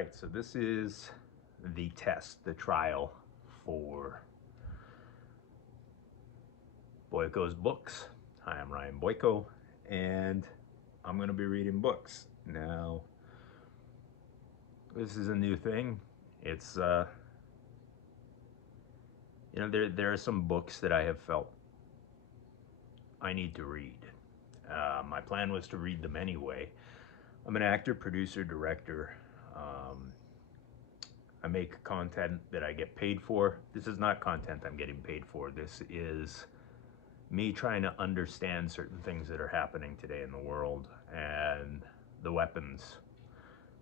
right, so this is the test, the trial for Boyko's books. Hi, I'm Ryan Boyko, and I'm going to be reading books. Now, this is a new thing. It's, there are some books that I have felt I need to read. My plan was to read them anyway. I'm an actor, producer, director. I make content that I get paid for. This is not content I'm getting paid for. This is me trying to understand certain things that are happening today in the world and the weapons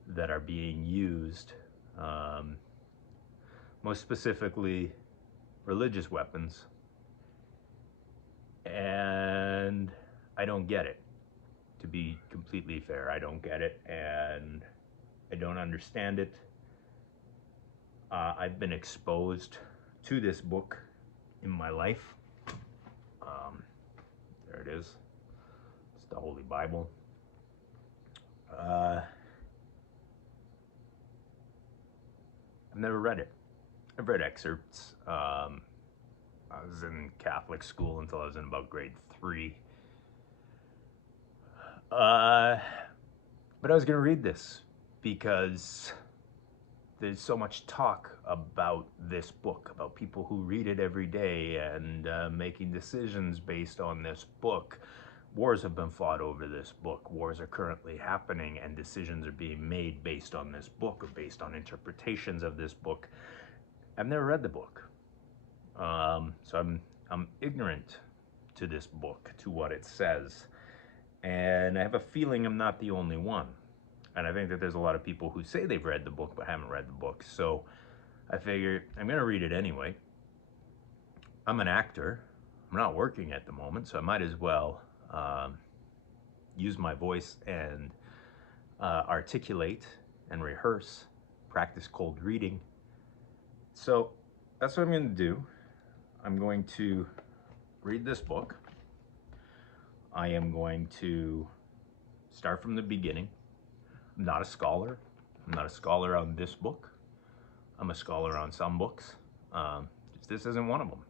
that are being used, most specifically religious weapons. And I don't get it. To be completely fair, I don't get it, and I don't understand it. I've been exposed to this book in my life. There it is. It's the Holy Bible. I've never read it. I've read excerpts. I was in Catholic school until I was in about grade 3. But I was going to read this because there's so much talk about this book, about people who read it every day and making decisions based on this book. Wars have been fought over this book. Wars are currently happening, and decisions are being made based on this book or based on interpretations of this book. I've never read the book, so I'm ignorant to this book, to what it says, and I have a feeling I'm not the only one. And I think that there's a lot of people who say they've read the book but haven't read the book. So I figured I'm going to read it anyway. I'm an actor. I'm not working at the moment, so I might as well use my voice and articulate and rehearse, practice cold reading. So that's what I'm going to do. I'm going to read this book. I am going to start from the beginning. I'm not a scholar. I'm not a scholar on this book. I'm a scholar on some books. This isn't one of them.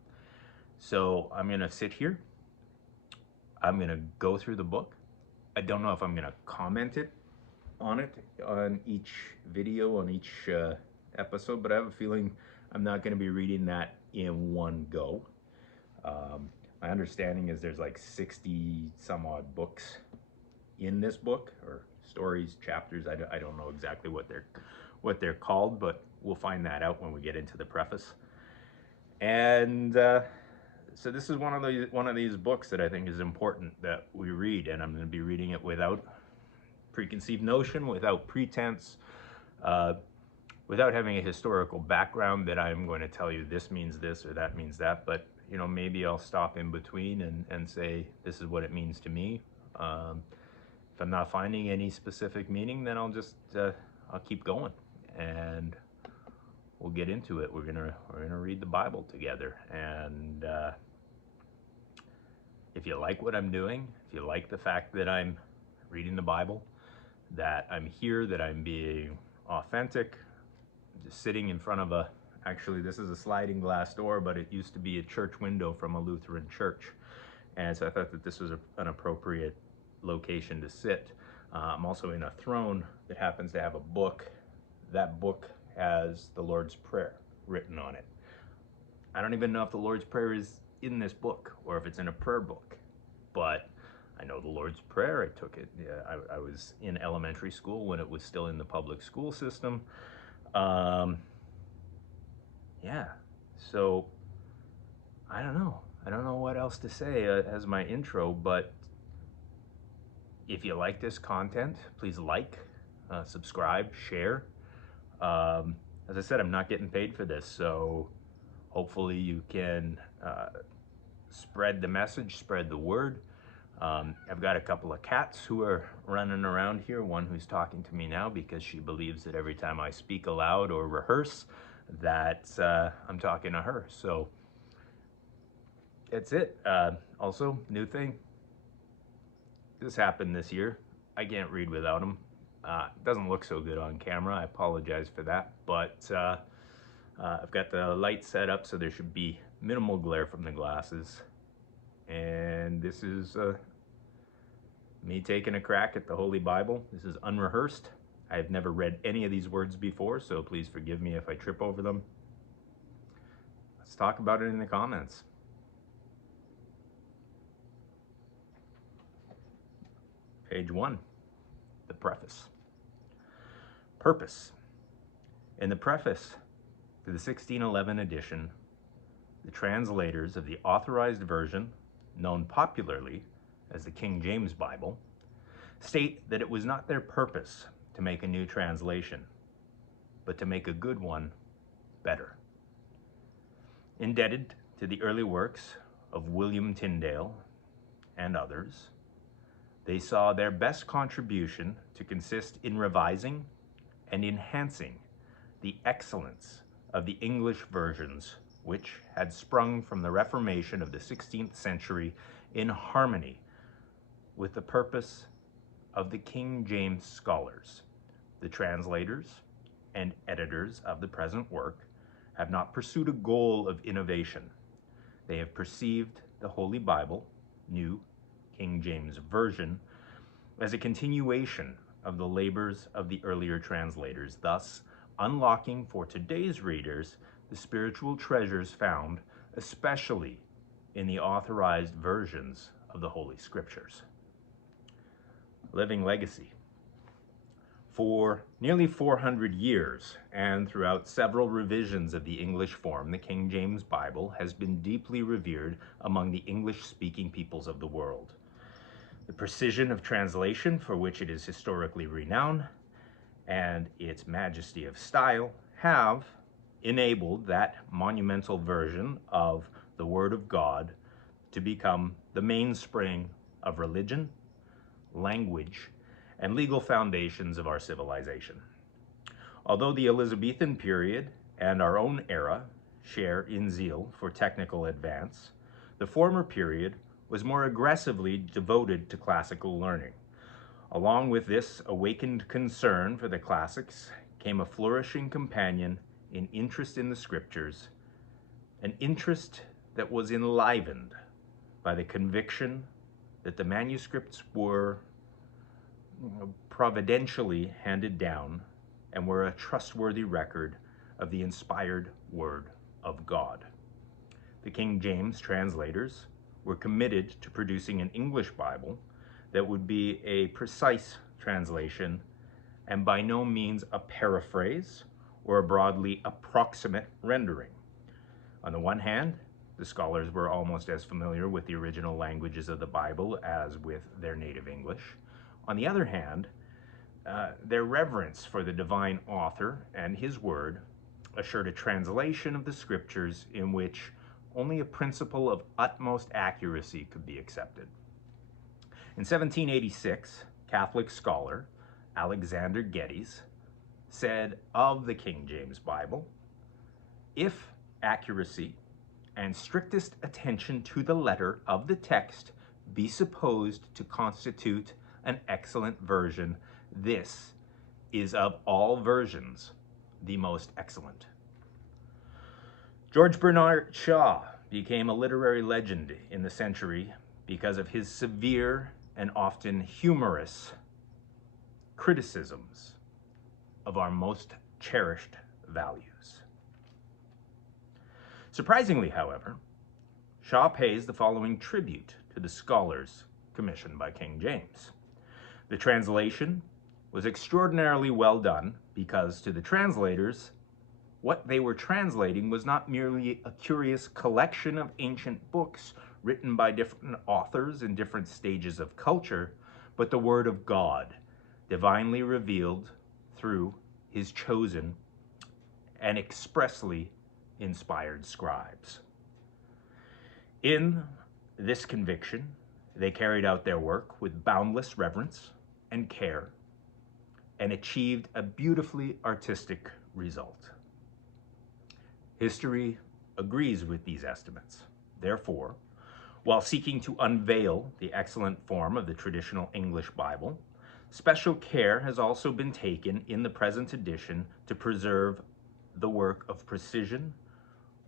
So I'm going to sit here. I'm going to go through the book. I don't know if I'm going to comment on it on each video, on each episode, but I have a feeling I'm not going to be reading that in one go. My understanding is there's like 60 some odd books in this book, or stories, chapters. I don't know exactly what they're called, but we'll find that out when we get into the preface. And so this is one of these books that I think is important that we read, and I'm going to be reading it without preconceived notion, without pretense, without having a historical background that I'm going to tell you this means this or that means that. But maybe I'll stop in between and say this is what it means to me. If I'm not finding any specific meaning, then I'll just I'll keep going, and we'll get into it. We're gonna read the Bible together, and if you like what I'm doing, if you like the fact that I'm reading the Bible, that I'm here, that I'm being authentic, just sitting in front of actually this is a sliding glass door, but it used to be a church window from a Lutheran church, and so I thought that this was an appropriate location to sit. I'm also in a throne that happens to have a book. That book has the Lord's Prayer written on it. I don't even know if the Lord's Prayer is in this book or if it's in a prayer book, but I know the Lord's Prayer. I took it. I was in elementary school when it was still in the public school system. Yeah, so I don't know. I don't know what else to say as my intro, but if you like this content, please subscribe, share. As I said, I'm not getting paid for this, so hopefully you can spread the message, spread the word. I've got a couple of cats who are running around here, one who's talking to me now because she believes that every time I speak aloud or rehearse that I'm talking to her. So that's it. Also, new thing. This happened this year. I can't read without them. It doesn't look so good on camera, I apologize for that, but I've got the light set up so there should be minimal glare from the glasses. And this is me taking a crack at the Holy Bible. This is unrehearsed. I have never read any of these words before, so please forgive me if I trip over them. Let's talk about it in the comments. Page 1, the preface. Purpose. In the preface to the 1611 edition, the translators of the authorized version, known popularly as the King James Bible, state that it was not their purpose to make a new translation, but to make a good one better. Indebted to the early works of William Tyndale and others, they saw their best contribution to consist in revising and enhancing the excellence of the English versions, which had sprung from the Reformation of the 16th century in harmony with the purpose of the King James scholars. The translators and editors of the present work have not pursued a goal of innovation. They have perceived the Holy Bible, New King James Version, as a continuation of the labors of the earlier translators, thus unlocking for today's readers the spiritual treasures found especially in the authorized versions of the Holy Scriptures. Living legacy. For nearly 400 years and throughout several revisions of the English form, the King James Bible has been deeply revered among the English-speaking peoples of the world. The precision of translation, for which it is historically renowned, and its majesty of style have enabled that monumental version of the Word of God to become the mainspring of religion, language, and legal foundations of our civilization. Although the Elizabethan period and our own era share in zeal for technical advance, the former period was more aggressively devoted to classical learning. Along with this awakened concern for the classics came a flourishing companion in interest in the scriptures, an interest that was enlivened by the conviction that the manuscripts were providentially handed down and were a trustworthy record of the inspired Word of God. The King James translators were committed to producing an English Bible that would be a precise translation and by no means a paraphrase or a broadly approximate rendering. On the one hand, the scholars were almost as familiar with the original languages of the Bible as with their native English. On the other hand, their reverence for the divine author and his word assured a translation of the scriptures in which only a principle of utmost accuracy could be accepted. In 1786, Catholic scholar Alexander Geddes said of the King James Bible, "If accuracy and strictest attention to the letter of the text be supposed to constitute an excellent version, this is of all versions the most excellent." George Bernard Shaw became a literary legend in the century because of his severe and often humorous criticisms of our most cherished values. Surprisingly, however, Shaw pays the following tribute to the scholars commissioned by King James. The translation was extraordinarily well done because to the translators, what they were translating was not merely a curious collection of ancient books written by different authors in different stages of culture, but the Word of God, divinely revealed through his chosen and expressly inspired scribes. In this conviction, they carried out their work with boundless reverence and care and achieved a beautifully artistic result. History agrees with these estimates. Therefore, while seeking to unveil the excellent form of the traditional English Bible, Special care has also been taken in the present edition to preserve the work of precision,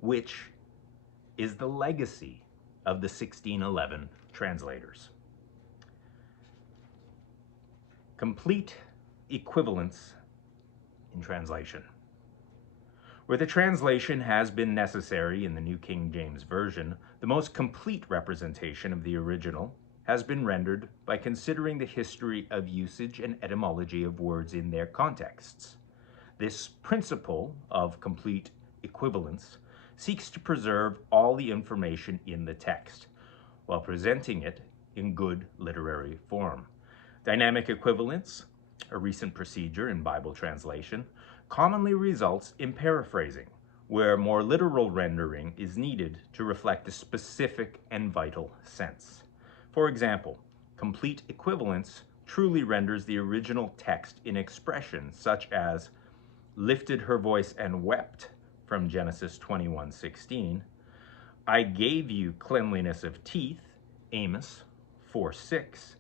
which is the legacy of the 1611 translators. Complete equivalence in translation. Where the translation has been necessary in the New King James Version, the most complete representation of the original has been rendered by considering the history of usage and etymology of words in their contexts. This principle of complete equivalence seeks to preserve all the information in the text, while presenting it in good literary form. Dynamic equivalence, a recent procedure in Bible translation, commonly results in paraphrasing, where more literal rendering is needed to reflect a specific and vital sense. For example, complete equivalence truly renders the original text in expressions such as lifted her voice and wept from Genesis 21:16, I gave you cleanliness of teeth, Amos 4:6.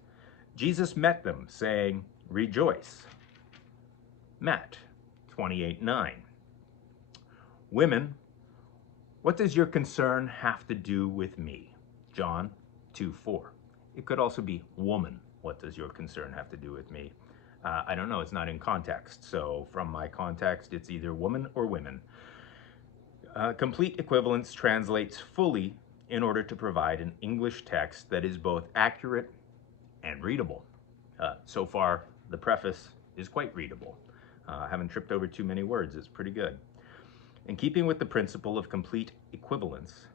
Jesus met them, saying, rejoice, Matt 28:9. Women, what does your concern have to do with me? John 2:4. It could also be woman, what does your concern have to do with me? I don't know, it's not in context. So from my context, it's either woman or women. Complete equivalence translates fully in order to provide an English text that is both accurate and readable. So far, the preface is quite readable. I haven't tripped over too many words. It's pretty good. In keeping with the principle of complete equivalence,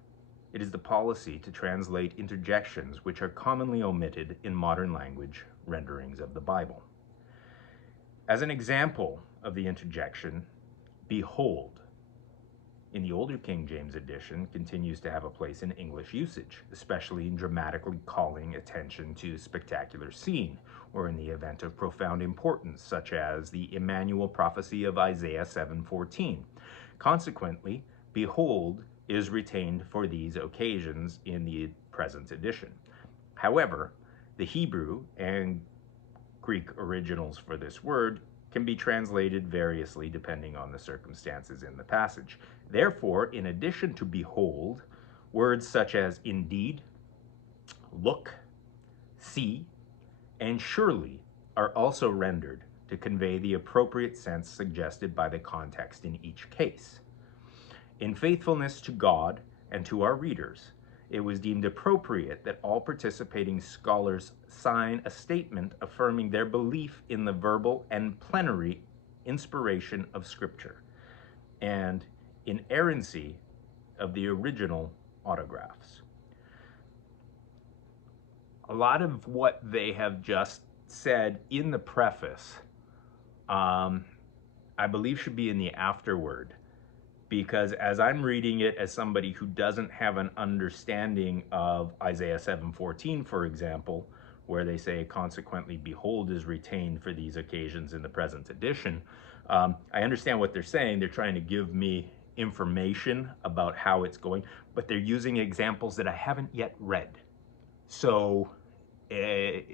it is the policy to translate interjections which are commonly omitted in modern language renderings of the Bible. As an example of the interjection, behold, in the older King James edition, continues to have a place in English usage, especially in dramatically calling attention to a spectacular scene, or in the event of profound importance, such as the Emmanuel prophecy of Isaiah 7:14. Consequently, behold is retained for these occasions in the present edition. However, the Hebrew and Greek originals for this word can be translated variously depending on the circumstances in the passage. Therefore, in addition to behold, words such as indeed, look, see, and surely are also rendered to convey the appropriate sense suggested by the context in each case. In faithfulness to God and to our readers, it was deemed appropriate that all participating scholars sign a statement affirming their belief in the verbal and plenary inspiration of Scripture and inerrancy of the original autographs. A lot of what they have just said in the preface, I believe should be in the afterword, because as I'm reading it as somebody who doesn't have an understanding of Isaiah 7:14, for example, where they say, consequently, behold is retained for these occasions in the present edition, I understand what they're saying. They're trying to give me information about how it's going, but they're using examples that I haven't yet read. So if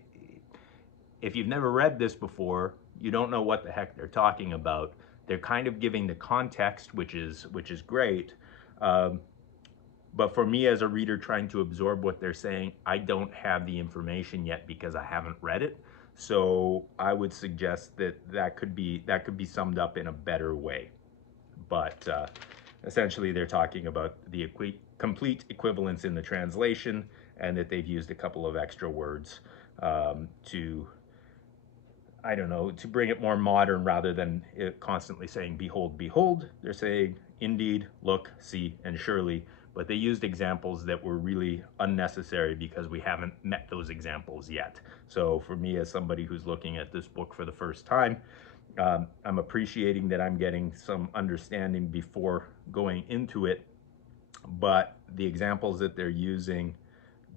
you've never read this before, you don't know what the heck they're talking about. They're kind of giving the context, which is great. But for me as a reader trying to absorb what they're saying, I don't have the information yet because I haven't read it. So I would suggest that could be summed up in a better way. But essentially they're talking about the complete equivalence in the translation, and that they've used a couple of extra words to, I don't know, to bring it more modern rather than constantly saying behold, behold. They're saying indeed, look, see, and surely. But they used examples that were really unnecessary because we haven't met those examples yet. So for me, as somebody who's looking at this book for the first time, I'm appreciating that I'm getting some understanding before going into it. But the examples that they're using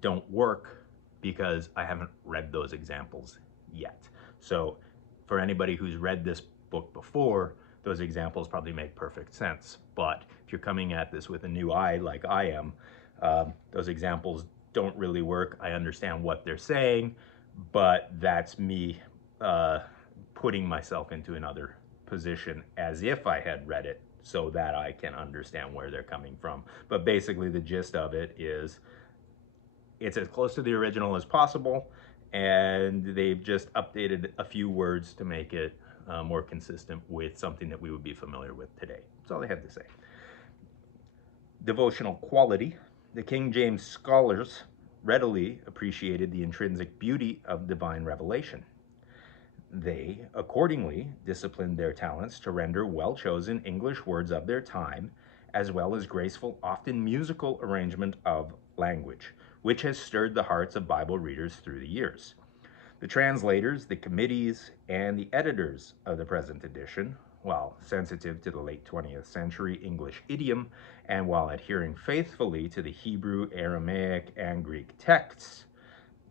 don't work because I haven't read those examples yet. So for anybody who's read this book before, those examples probably make perfect sense. But if you're coming at this with a new eye like I am, those examples don't really work. I understand what they're saying, but that's me uh, putting myself into another position as if I had read it so that I can understand where they're coming from. But basically, the gist of it is it's as close to the original as possible, and they've just updated a few words to make it more consistent with something that we would be familiar with today. That's all they had to say. Devotional quality. The King James scholars readily appreciated the intrinsic beauty of divine revelation. They accordingly disciplined their talents to render well chosen English words of their time, as well as graceful, often musical arrangement of language, which has stirred the hearts of Bible readers through the years. The translators, the committees, and the editors of the present edition, while sensitive to the late 20th century English idiom and while adhering faithfully to the Hebrew, Aramaic, and Greek texts,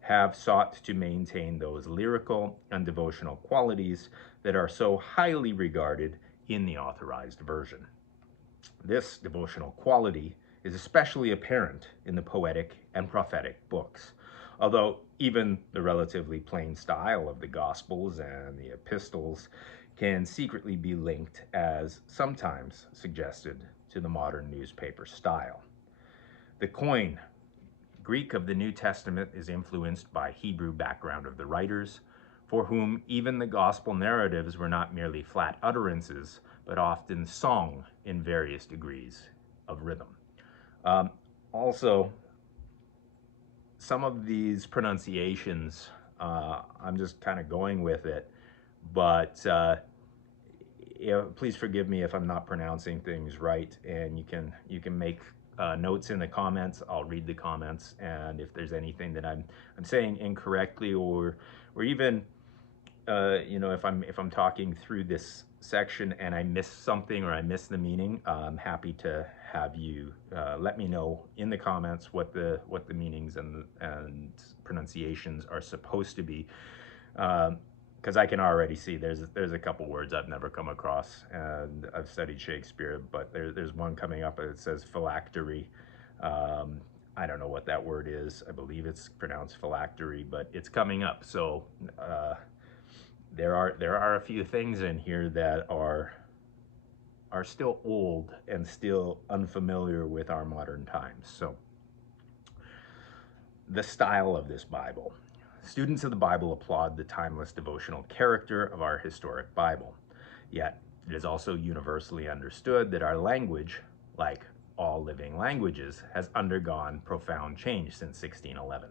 have sought to maintain those lyrical and devotional qualities that are so highly regarded in the authorized version. This devotional quality is especially apparent in the poetic and prophetic books, although even the relatively plain style of the Gospels and the epistles can secretly be linked, as sometimes suggested, to the modern newspaper style. The Koine Greek of the New Testament is influenced by Hebrew background of the writers, for whom even the gospel narratives were not merely flat utterances, but often song in various degrees of rhythm. Also, some of these pronunciations, I'm just kind of going with it, but please forgive me if I'm not pronouncing things right, and you can make notes in the comments. I'll read the comments, and if there's anything that I'm saying incorrectly, or even if I'm talking through this section and I miss something or I miss the meaning, I'm happy to have you let me know in the comments what the meanings and pronunciations are supposed to be. Because I can already see there's a couple words I've never come across, and I've studied Shakespeare, but there's one coming up that says phylactery. I don't know what that word is. I believe it's pronounced phylactery, but it's coming up. So there are a few things in here that are still old and still unfamiliar with our modern times. So the style of this Bible. Students of the Bible applaud the timeless devotional character of our historic Bible. Yet, it is also universally understood that our language, like all living languages, has undergone profound change since 1611.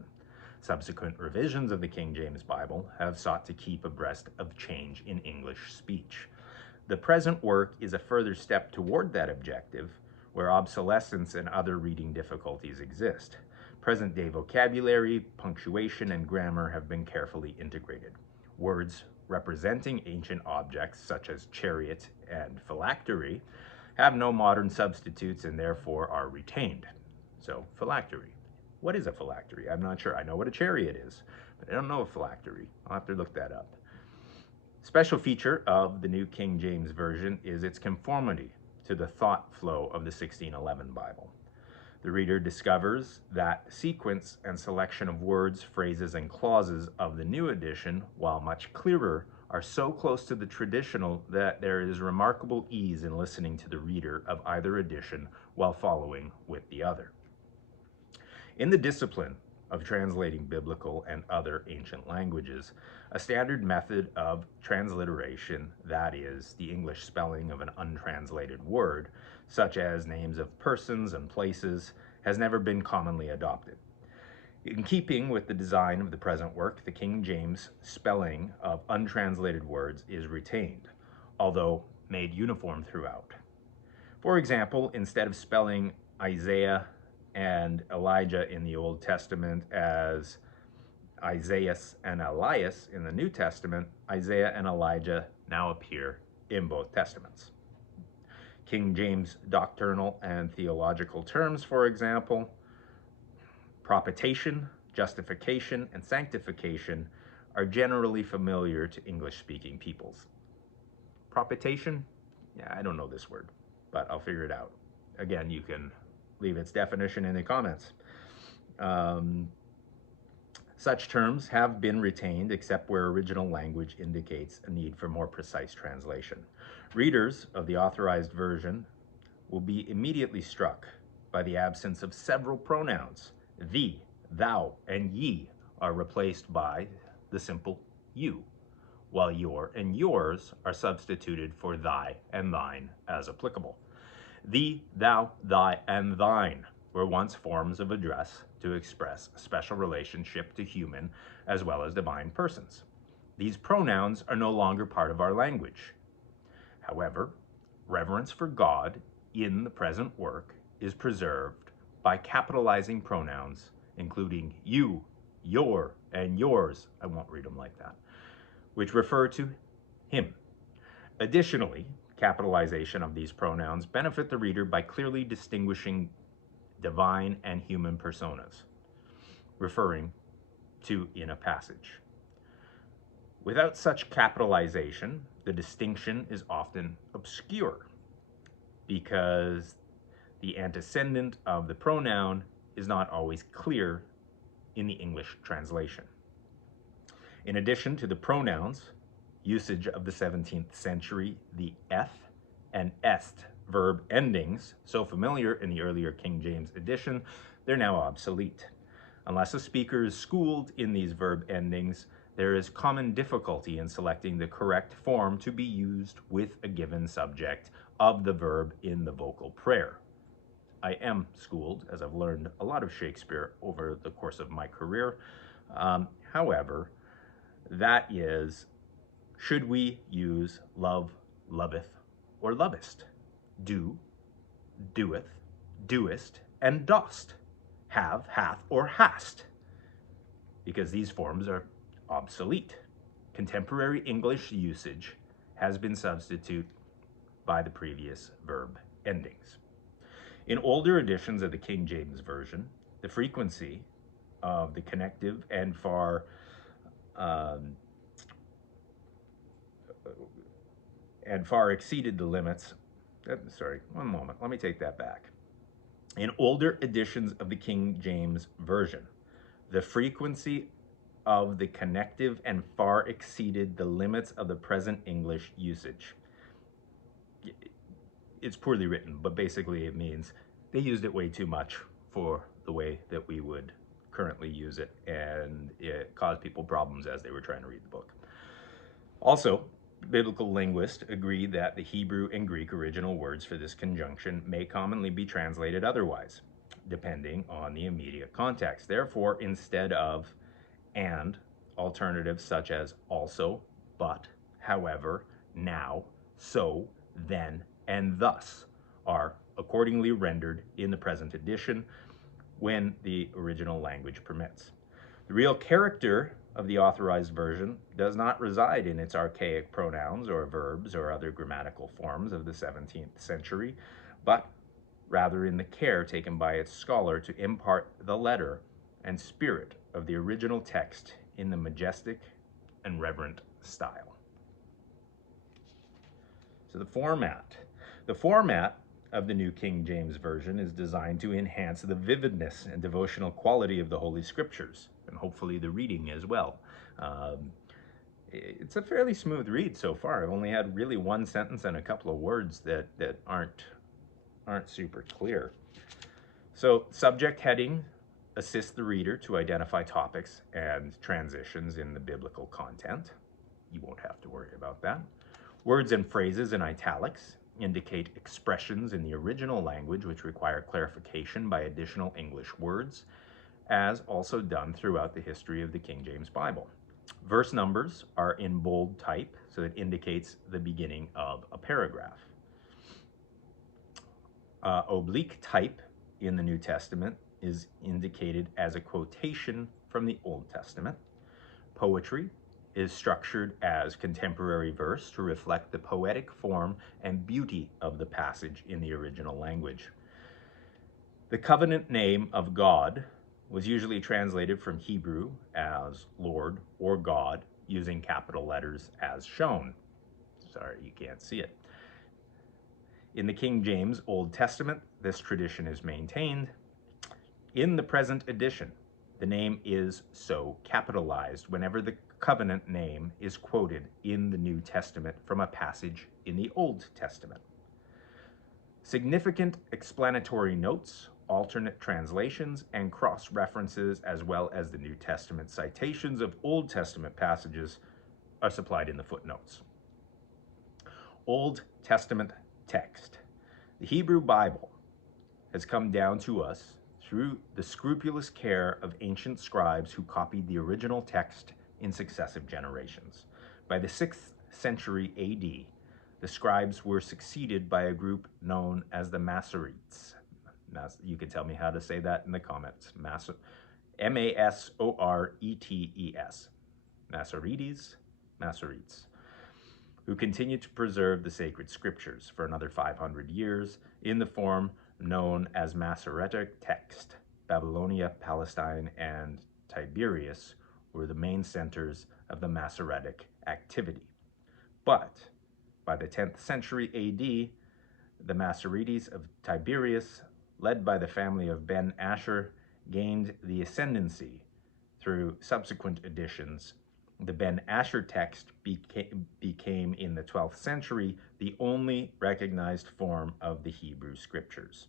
Subsequent revisions of the King James Bible have sought to keep abreast of change in English speech. The present work is a further step toward that objective, where obsolescence and other reading difficulties exist. Present-day vocabulary, punctuation, and grammar have been carefully integrated. Words representing ancient objects, such as chariot and phylactery, have no modern substitutes and therefore are retained. So, phylactery. What is a phylactery? I'm not sure. I know what a chariot is, but I don't know a phylactery. I'll have to look that up. Special feature of the New King James Version is its conformity to the thought flow of the 1611 Bible. The reader discovers that sequence and selection of words, phrases, and clauses of the new edition, while much clearer, are so close to the traditional that there is remarkable ease in listening to the reader of either edition while following with the other. In the discipline of translating biblical and other ancient languages, a standard method of transliteration, that is, the English spelling of an untranslated word, such as names of persons and places, has never been commonly adopted. In keeping with the design of the present work, the King James spelling of untranslated words is retained, although made uniform throughout. For example, instead of spelling Isaiah and Elijah in the Old Testament as Isaiah and Elias in the New Testament, Isaiah and Elijah now appear in both Testaments. King James doctrinal and theological terms, for example, propitiation, justification, and sanctification, are generally familiar to English-speaking peoples. Propitiation? Yeah, I don't know this word, but I'll figure it out. Again, you can leave its definition in the comments. Such terms have been retained except where original language indicates a need for more precise translation. Readers of the authorized version will be immediately struck by the absence of several pronouns. Thee, thou, and ye are replaced by the simple you, while your and yours are substituted for thy and thine as applicable. Thee, thou, thy, and thine were once forms of address to express a special relationship to human as well as divine persons. These pronouns are no longer part of our language. However, reverence for God in the present work is preserved by capitalizing pronouns, including you, your, and yours. I won't read them like that, which refer to him. Additionally, capitalization of these pronouns benefit the reader by clearly distinguishing divine and human personas, referring to in a passage. Without such capitalization, the distinction is often obscure because the antecedent of the pronoun is not always clear in the English translation. In addition to the pronouns, usage of the 17th century, the eth and est verb endings, so familiar in the earlier King James edition, they're now obsolete. Unless a speaker is schooled in these verb endings, there is common difficulty in selecting the correct form to be used with a given subject of the verb in the vocal prayer. I am schooled, as I've learned a lot of Shakespeare over the course of my career. However, that is, should we use love, loveth, or lovest? Do, doeth, doest, and dost? Have, hath, or hast? Because these forms are obsolete. Contemporary English usage has been substituted by the previous verb endings. In older editions of the King James Version, the frequency of the connective and far exceeded the limits. Sorry, one moment, let me take that back. In older editions of the King James Version, the frequency of the connective and far exceeded the limits of the present English usage. It's poorly written, but basically it means they used it way too much for the way that we would currently use it, and it caused people problems as they were trying to read the book. Also, biblical linguists agree that the Hebrew and Greek original words for this conjunction may commonly be translated otherwise, depending on the immediate context. Therefore, instead of and, alternatives such as also, but, however, now, so, then, and thus are accordingly rendered in the present edition when the original language permits. The real character of the authorized version does not reside in its archaic pronouns or verbs or other grammatical forms of the 17th century, but rather in the care taken by its scholar to impart the letter and spirit of the original text in the majestic and reverent style. So the format of the New King James Version is designed to enhance the vividness and devotional quality of the Holy Scriptures, and hopefully the reading as well. It's a fairly smooth read so far. I've only had really one sentence and a couple of words that aren't super clear. So subject heading assists the reader to identify topics and transitions in the biblical content. You won't have to worry about that. Words and phrases in italics indicate expressions in the original language which require clarification by additional English words, as also done throughout the history of the King James Bible. Verse numbers are in bold type, so it indicates the beginning of a paragraph. Oblique type in the New Testament is indicated as a quotation from the Old Testament. Poetry is structured as contemporary verse to reflect the poetic form and beauty of the passage in the original language. The covenant name of God was usually translated from Hebrew as Lord or God, using capital letters as shown. Sorry, you can't see it. In the King James Old Testament, this tradition is maintained. In the present edition, The name is so capitalized whenever the covenant name is quoted in the New Testament from a passage in the Old Testament. Significant explanatory notes, alternate translations, and cross references, as well as the New Testament citations of Old Testament passages, are supplied in the footnotes. Old Testament text. The Hebrew Bible has come down to us through the scrupulous care of ancient scribes who copied the original text in successive generations. By the 6th century AD, the scribes were succeeded by a group known as the Masoretes. You can tell me how to say that in the comments. M-A-S-O-R-E-T-E-S. Masoretes, who continued to preserve the sacred scriptures for another 500 years in the form known as Masoretic text. Babylonia, Palestine, and Tiberias were the main centers of the Masoretic activity. But by the 10th century AD, the Masoretes of Tiberias, led by the family of Ben Asher, gained the ascendancy through subsequent editions. The Ben Asher text became in the 12th century the only recognized form of the Hebrew scriptures.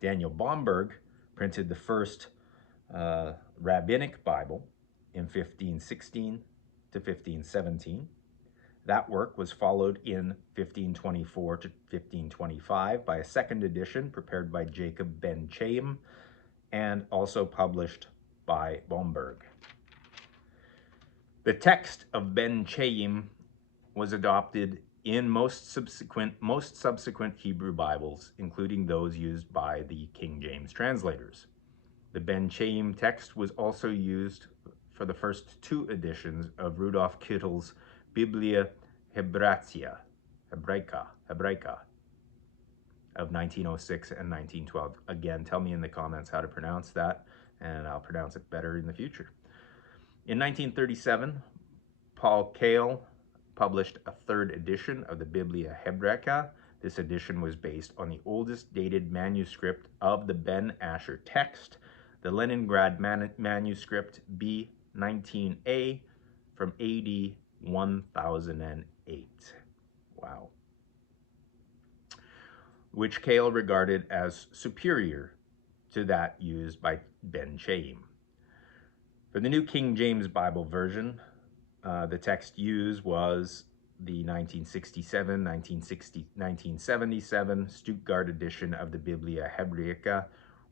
Daniel Bomberg printed the first rabbinic Bible in 1516 to 1517. That work was followed in 1524 to 1525 by a second edition prepared by Jacob Ben Chaim and also published by Bomberg. The text of Ben Chaim was adopted in most subsequent Hebrew Bibles, including those used by the King James translators. The Ben Chaim text was also used for the first two editions of Rudolf Kittel's Biblia Hebraica of 1906 and 1912. Again, tell me in the comments how to pronounce that, and I'll pronounce it better in the future. In 1937, Paul Kale published a third edition of the Biblia Hebraica. This edition was based on the oldest dated manuscript of the Ben Asher text, the Leningrad manuscript B19A from AD 1008. Wow. Which Kale regarded as superior to that used by Ben Chaim. For the New King James Bible version, the text used was the 1967 Stuttgart edition of the Biblia Hebraica,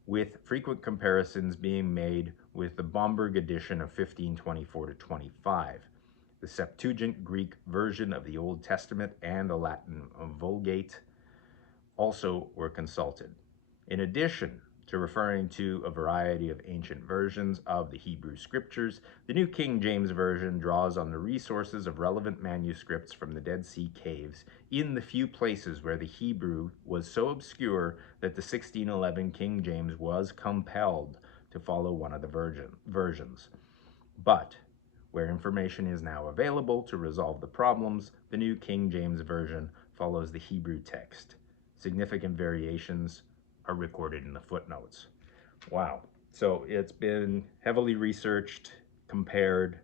with frequent comparisons being made with the Bomberg edition of 1524 to 25. The Septuagint Greek version of the Old Testament and the Latin Vulgate also were consulted. In addition to referring to a variety of ancient versions of the Hebrew scriptures, the New King James Version draws on the resources of relevant manuscripts from the Dead Sea caves in the few places where the Hebrew was so obscure that the 1611 King James was compelled to follow one of the versions. But where information is now available to resolve the problems, the New King James Version follows the Hebrew text. Significant variations are recorded in the footnotes. Wow. So it's been heavily researched, compared,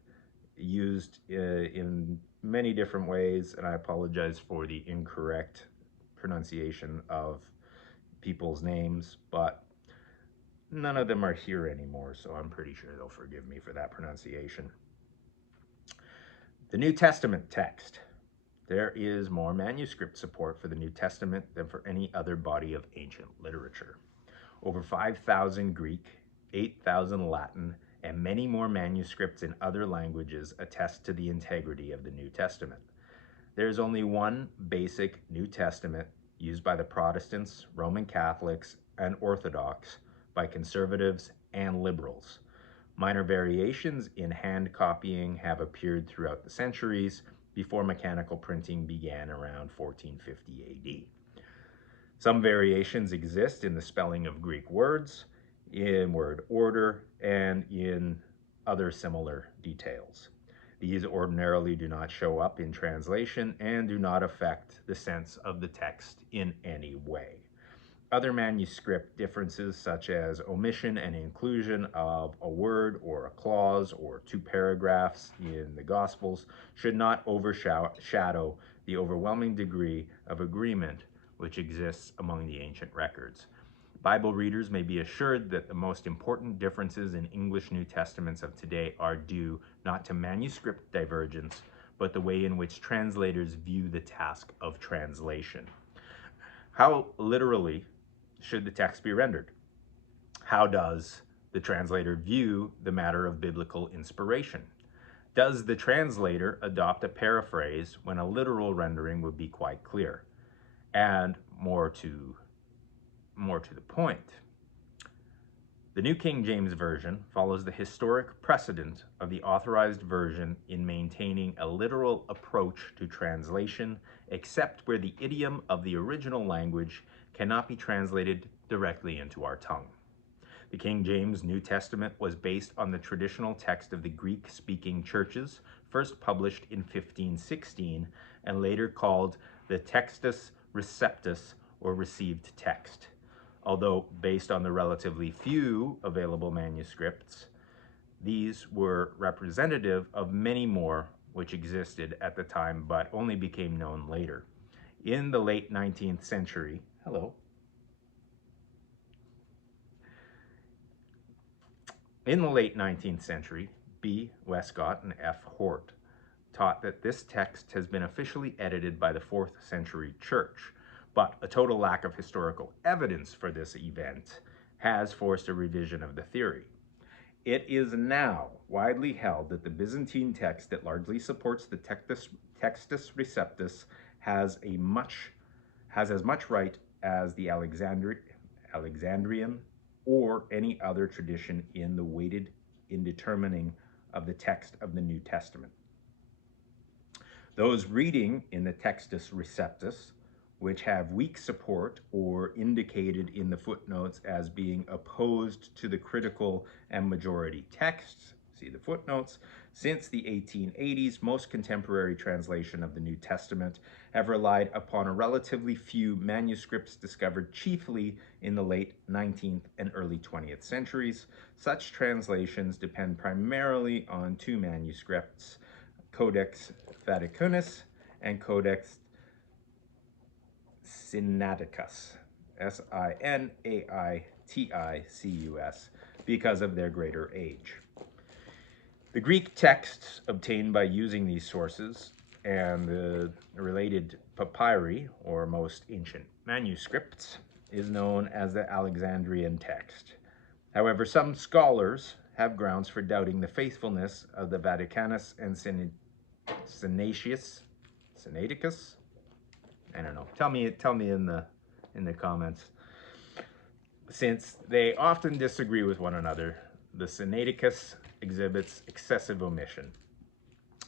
used in many different ways, and I apologize for the incorrect pronunciation of people's names, but none of them are here anymore, so I'm pretty sure they'll forgive me for that pronunciation. The New Testament text. There is more manuscript support for the New Testament than for any other body of ancient literature. Over 5,000 Greek, 8,000 Latin, and many more manuscripts in other languages attest to the integrity of the New Testament. There is only one basic New Testament used by the Protestants, Roman Catholics, and Orthodox, by conservatives and liberals. Minor variations in hand copying have appeared throughout the centuries, before mechanical printing began around 1450 AD. Some variations exist in the spelling of Greek words, in word order, and in other similar details. These ordinarily do not show up in translation and do not affect the sense of the text in any way. Other manuscript differences, such as omission and inclusion of a word or a clause or two paragraphs in the Gospels, should not overshadow the overwhelming degree of agreement which exists among the ancient records. Bible readers may be assured that the most important differences in English New Testaments of today are due not to manuscript divergence, but the way in which translators view the task of translation. How literally should the text be rendered? How does the translator view the matter of biblical inspiration? Does the translator adopt a paraphrase when a literal rendering would be quite clear? And more to the point, the New King James Version follows the historic precedent of the Authorized Version in maintaining a literal approach to translation, except where the idiom of the original language cannot be translated directly into our tongue. The King James New Testament was based on the traditional text of the Greek-speaking churches, first published in 1516 and later called the Textus Receptus, or received text. Although based on the relatively few available manuscripts, these were representative of many more which existed at the time but only became known later. In the late 19th century, B. Westcott and F. Hort taught that this text has been officially edited by the 4th century church, but a total lack of historical evidence for this event has forced a revision of the theory. It is now widely held that the Byzantine text that largely supports the Textus Receptus has as much right as the Alexandrian or any other tradition in the weighted in determining of the text of the New Testament. Those reading in the Textus Receptus, which have weak support or indicated in the footnotes as being opposed to the critical and majority texts, see the footnotes, since the 1880s, most contemporary translation of the New Testament have relied upon a relatively few manuscripts discovered chiefly in the late 19th and early 20th centuries. Such translations depend primarily on two manuscripts, Codex Vaticanus and Codex Sinaiticus, Sinaiticus, because of their greater age. The Greek texts obtained by using these sources and the related papyri, or most ancient manuscripts, is known as the Alexandrian text. However, some scholars have grounds for doubting the faithfulness of the Vaticanus and Sinaiticus. I don't know. Tell me in the comments. Since they often disagree with one another, the Sinaiticus exhibits excessive omission.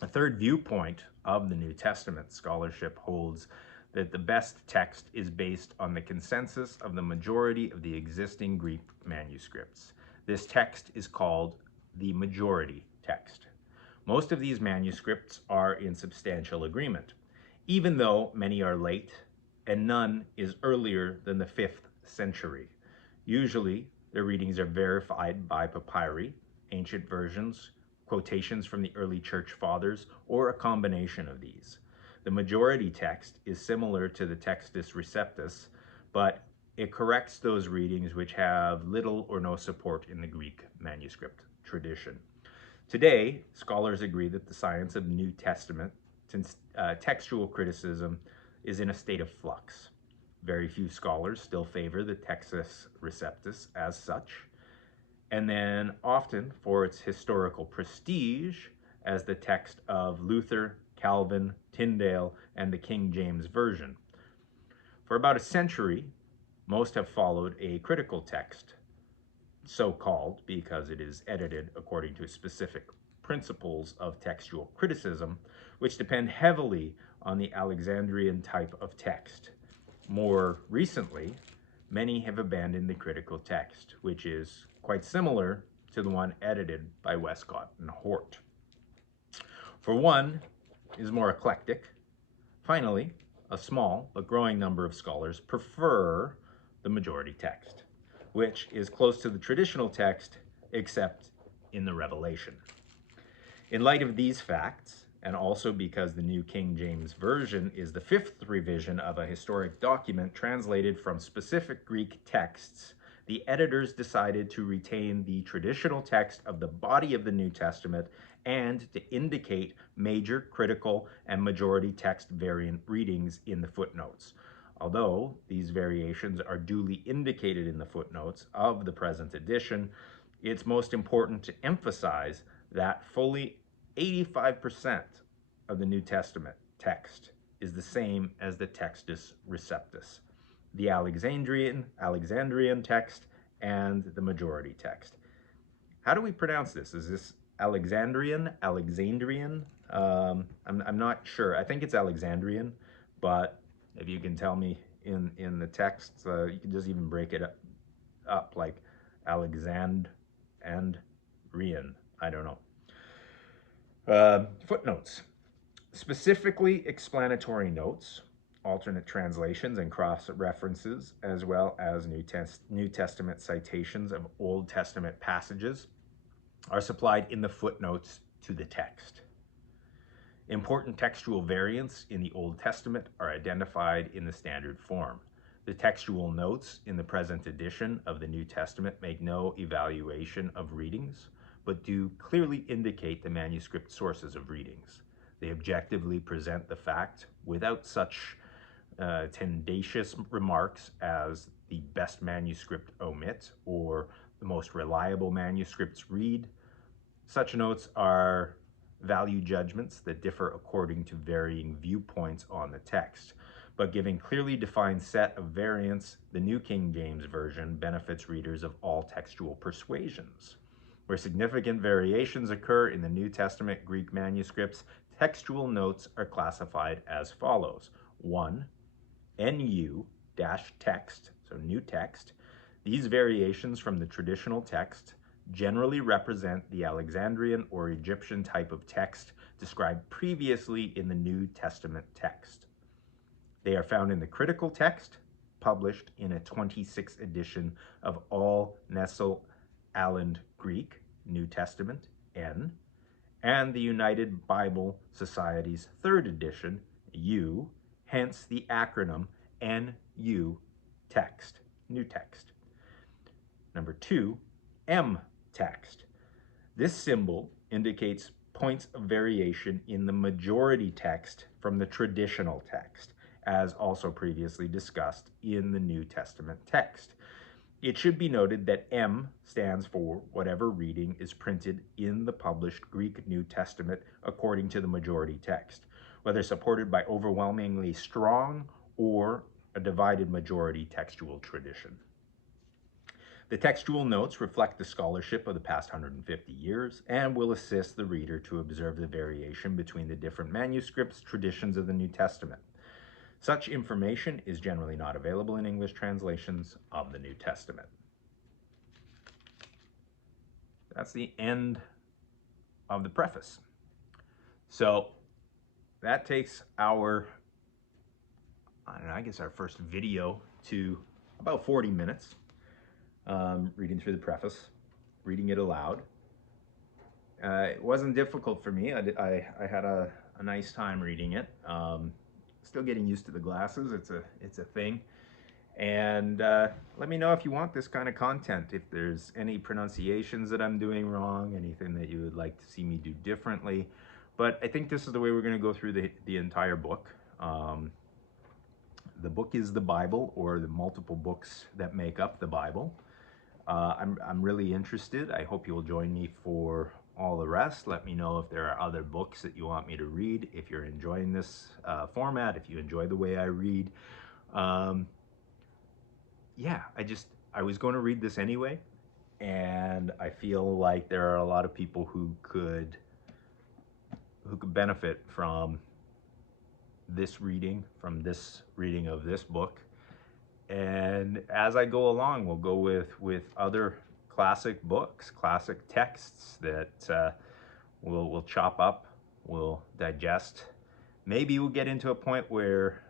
A third viewpoint of the New Testament scholarship holds that the best text is based on the consensus of the majority of the existing Greek manuscripts. This text is called the majority text. Most of these manuscripts are in substantial agreement, even though many are late and none is earlier than the 5th century. Usually, their readings are verified by papyri, ancient versions, quotations from the early church fathers, or a combination of these. The majority text is similar to the Textus Receptus, but it corrects those readings which have little or no support in the Greek manuscript tradition. Today, scholars agree that the science of New Testament textual criticism is in a state of flux. Very few scholars still favor the Textus Receptus as such, and then often for its historical prestige as the text of Luther, Calvin, Tyndale, and the King James Version. For about a century, most have followed a critical text, so-called because it is edited according to specific principles of textual criticism, which depend heavily on the Alexandrian type of text. More recently, many have abandoned the critical text, which is quite similar to the one edited by Westcott and Hort. For one is more eclectic. Finally, a small but growing number of scholars prefer the majority text, which is close to the traditional text except in the Revelation. In light of these facts, and also because the New King James Version is the fifth revision of a historic document translated from specific Greek texts, the editors decided to retain the traditional text of the body of the New Testament and to indicate major, critical, and majority text variant readings in the footnotes. Although these variations are duly indicated in the footnotes of the present edition, it's most important to emphasize that fully 85% of the New Testament text is the same as the Textus Receptus, the Alexandrian text, and the majority text. How do we pronounce this? Is this Alexandrian? I'm not sure. I think it's Alexandrian, but if you can tell me in the text, you can just even break it up like Alexand and Rian. I don't know. Footnotes. Specifically explanatory notes, alternate translations and cross-references, as well as New Testament citations of Old Testament passages are supplied in the footnotes to the text. Important textual variants in the Old Testament are identified in the standard form. The textual notes in the present edition of the New Testament make no evaluation of readings, but do clearly indicate the manuscript sources of readings. They objectively present the fact without such tendacious remarks as the best manuscript omit or the most reliable manuscripts read. Such notes are value judgments that differ according to varying viewpoints on the text, but giving clearly defined set of variants, the New King James Version benefits readers of all textual persuasions. Where significant variations occur in the New Testament Greek manuscripts, textual notes are classified as follows. 1. NU-text, so new text. These variations from the traditional text generally represent the Alexandrian or Egyptian type of text described previously in the New Testament text. They are found in the critical text, published in a 26th edition of All Nestle-Aland Greek, New Testament, N, and the United Bible Society's 3rd edition, U, hence the acronym NU text, new text. Number 2, M text. This symbol indicates points of variation in the majority text from the traditional text, as also previously discussed in the New Testament text. It should be noted that M stands for whatever reading is printed in the published Greek New Testament according to the majority text, whether supported by overwhelmingly strong or a divided majority textual tradition. The textual notes reflect the scholarship of the past 150 years and will assist the reader to observe the variation between the different manuscripts, traditions of the New Testament. Such information is generally not available in English translations of the New Testament. That's the end of the preface. So that takes our, I guess our first video to about 40 minutes, reading through the preface, reading it aloud. It wasn't difficult for me. I had a nice time reading it. Still getting used to the glasses. It's a thing. And let me know if you want this kind of content, if there's any pronunciations that I'm doing wrong, anything that you would like to see me do differently. But I think this is the way we're going to go through the entire book. The book is the Bible, or the multiple books that make up the Bible. I'm really interested. I hope you'll join me for all the rest. Let me know if there are other books that you want me to read, if you're enjoying this format, if you enjoy the way I read. Yeah, I was going to read this anyway, and I feel like there are a lot of people who could benefit from this reading, of this book. And as I go along, we'll go with other classic books, classic texts that we'll chop up, we'll digest. Maybe we'll get into a point where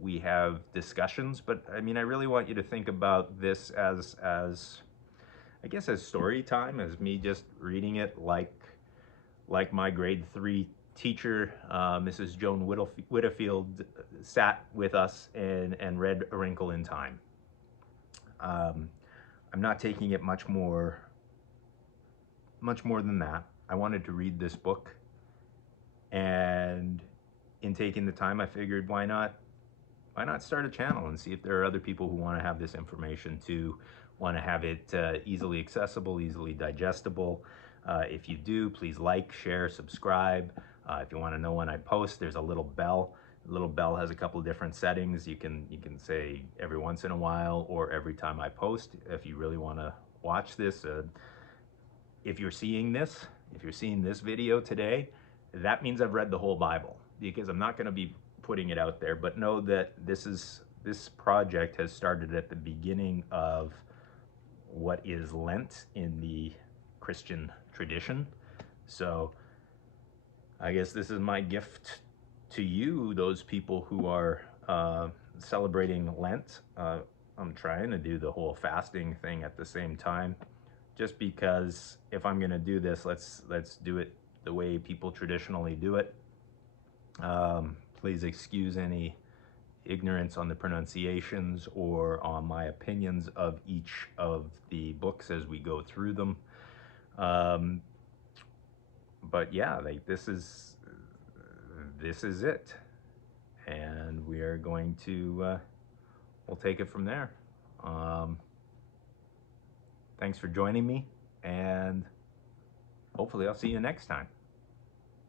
we have discussions, but I mean, I really want you to think about this as I guess as story time, as me just reading it like my grade 3 teacher, Mrs. Joan Whittefield, sat with us and read A Wrinkle in Time. I'm not taking it much more than that. I wanted to read this book, and in taking the time, I figured why not start a channel and see if there are other people who want to have this information too, want to have it easily accessible, easily digestible. If you do, please like, share, subscribe. If you want to know when I post, there's a little bell. The little bell has a couple of different settings. You can say every once in a while or every time I post. If you really want to watch this, if you're seeing this video today, that means I've read the whole Bible, because I'm not going to be putting it out there, but know that this project has started at the beginning of what is Lent in the Christian tradition. So I guess this is my gift to you, those people who are celebrating Lent. I'm trying to do the whole fasting thing at the same time, just because if I'm going to do this, let's do it the way people traditionally do it. Please excuse any ignorance on the pronunciations or on my opinions of each of the books as we go through them. But yeah, like this is it, and we are going to we'll take it from there. Thanks for joining me, and hopefully I'll see you next time.